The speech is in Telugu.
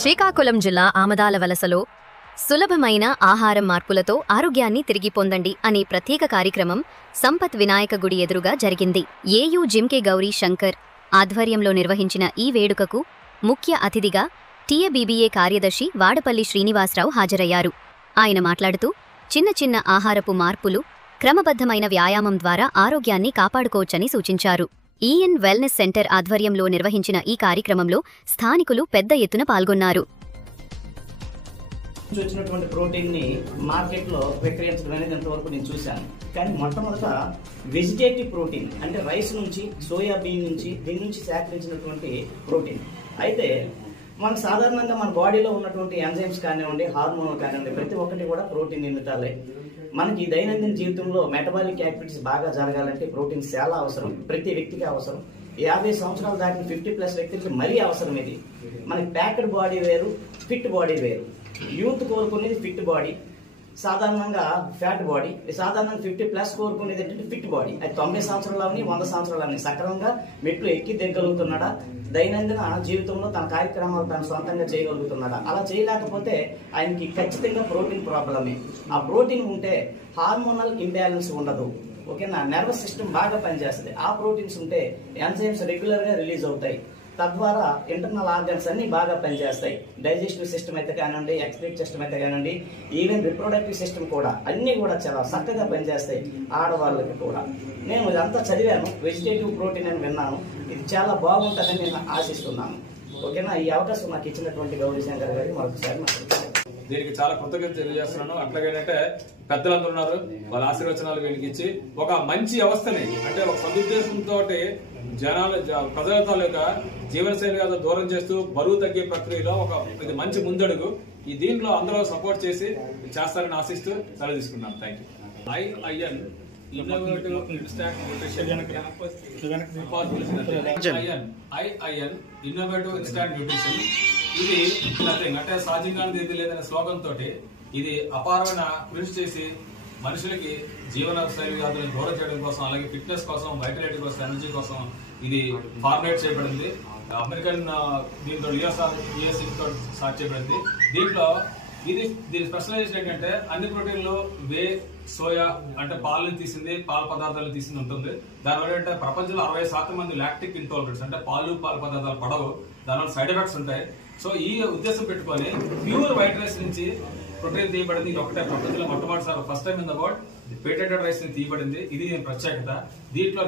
శ్రీకాకుళం జిల్లా ఆమదాల వలసలో సులభమైన ఆహారం మార్పులతో ఆరోగ్యాన్ని తిరిగి పొందండి అనే ప్రత్యేక కార్యక్రమం సంపత్ వినాయక గుడి ఎదురుగా జరిగింది. ఏయూ జిమ్కే గౌరీ శంకర్ ఆధ్వర్యంలో నిర్వహించిన ఈ వేడుకకు ముఖ్య అతిథిగా టీఏబీబీఏ కార్యదర్శి వాడపల్లి శ్రీనివాసరావు హాజరయ్యారు. ఆయన మాట్లాడుతూ చిన్న చిన్న ఆహారపు మార్పులు, క్రమబద్ధమైన వ్యాయామం ద్వారా ఆరోగ్యాన్ని కాపాడుకోవచ్చని సూచించారు. ఈఎన్ వెల్నెస్ సెంటర్ ఆధ్వర్యంలో నిర్వహించిన ఈ కార్యక్రమంలో స్థానికులు పెద్ద ఎత్తున పాల్గొన్నారు. వచ్చినటువంటి ప్రోటీన్ ని మార్కెట్ లో విక్రయించడం అనేది ఇంతవరకు నేను చూశాను. కానీ మొట్టమొదట వెజిటేటివ్ ప్రోటీన్ అంటే రైస్ నుంచి, సోయాబీన్ నుంచి, దీని నుంచి సేకరించినటువంటి ప్రోటీన్. అయితే మనకు సాధారణంగా మన బాడీలో ఉన్నటువంటి ఎంజైమ్స్ కానివ్వండి, హార్మోన్లు కానివ్వండి, ప్రతి ఒక్కటి కూడా ప్రోటీన్ నిండుతాలే. మనకి దైనందిన జీవితంలో మెటబాలిక్ యాక్టివిటీస్ బాగా జరగాలంటే ప్రోటీన్ చాలా అవసరం, ప్రతి వ్యక్తికి అవసరం. 50 సంవత్సరాలు దాటిన 50+ వ్యక్తులకి మరీ అవసరం. ఇది మనకి ప్యాక్డ్ బాడీ వేరు, ఫిట్ బాడీ వేరు. యూత్ కోరుకునేది ఫిట్ బాడీ, సాధారణంగా ఫ్యాట్ బాడీ. సాధారణంగా 50+ కోరుకునేది ఏంటంటే ఫిట్ బాడీ. అది 90 సంవత్సరాలని 100 సంవత్సరాలని సక్రమంగా మెట్లు ఎక్కి దిగలుగుతున్నాడా, దైనందిన జీవితంలో తన కార్యక్రమాలు తను సొంతంగా చేయగలుగుతున్నాడా. అలా చేయలేకపోతే ఆయనకి ఖచ్చితంగా ప్రోటీన్ ప్రాబ్లమే. ఆ ప్రోటీన్ ఉంటే హార్మోనల్ ఇంబ్యాలెన్స్ ఉండదు, ఓకేనా. నర్వస్ సిస్టమ్ బాగా పనిచేస్తుంది. ఆ ప్రోటీన్స్ ఉంటే ఎంజైమ్స్ రెగ్యులర్గా రిలీజ్ అవుతాయి. తద్వారా ఇంటర్నల్ ఆర్గన్స్ అన్ని బాగా పనిచేస్తాయి. డైజెస్టివ్ సిస్టమ్ అయితే కానివ్వండి, ఎక్స్క్రీట్ సిస్టమ్ అయితే కానివ్వండి, ఈవెన్ రిప్రొడక్టివ్ సిస్టమ్ కూడా అన్ని కూడా చాలా చక్కగా పనిచేస్తాయి ఆడవాళ్ళకి కూడా. నేను ఇదంతా చదివాను, వెజిటేటివ్ ప్రోటీన్ అని విన్నాను. ఇది చాలా బాగుంటుందని నేను ఆశిస్తున్నాను, ఓకేనా. ఈ అవకాశం నాకు ఇచ్చినటువంటి గౌరీ శంకర్ గారికి మరొకసారి మాట్లాడుతున్నాను. దీనికి చాలా కృతజ్ఞత తెలియజేస్తున్నాను. అట్లాగేంటంటే పెద్దలందరూ ఉన్నారు, వాళ్ళ ఆశీర్వచనాలు వీళ్ళకి ఇచ్చి ఒక మంచి వ్యవస్థని అంటే ఒక సదుద్దేశంతో ప్రజల తాలూకా జీవనశైలి దూరం చేస్తూ బరువు తగ్గే ప్రక్రియలో ఇది మంచి ముందడుగు. ఈ దీంట్లో అందరూ సపోర్ట్ చేసి చేస్తారని ఆశిస్తూ సెలవు తీసుకున్నాం. Thank you. IN innovative instant nutrition ఇది నథింగ్ అంటే సహజంగానే ఇది లేదనే స్లోగన్ తోటి ఇది అపారమైన కృషి చేసి మనుషులకి జీవన శైలి వ్యాధులను దూరం చేయడం కోసం, అలాగే ఫిట్నెస్ కోసం, వైటాలిటీ కోసం, ఎనర్జీ కోసం ఇది ఫార్ములేట్ చేయబడింది. అమెరికన్ దీంతో యుఎస్ తో స్టార్ట్ చేయబడింది. దీంట్లో దీని స్పెషలైజేషన్ ఏంటంటే అన్ని ప్రోటీన్లు వే, సోయా అంటే పాలను తీసింది, పాల పదార్థాలు తీసింది ఉంటుంది. దానివల్ల ఏంటంటే ప్రపంచంలో 60% మంది లాక్టిక్ ఇంటాలరెన్స్ అంటే పాలు పాల పదార్థాలు పడవు, దానివల్ల సైడ్ ఎఫెక్ట్స్ ఉంటాయి. సో ఈ ఉద్దేశం పెట్టుకొని ప్యూర్ వైట్ రైస్ నుంచి ప్రోటీన్ తీయబడింది. ఇది ఒకటే ప్రపంచంలో మొట్టమొదటిసారి first time in the world patented rice ని తీయబడింది. ఇది ప్రత్యేకత. దీంట్లో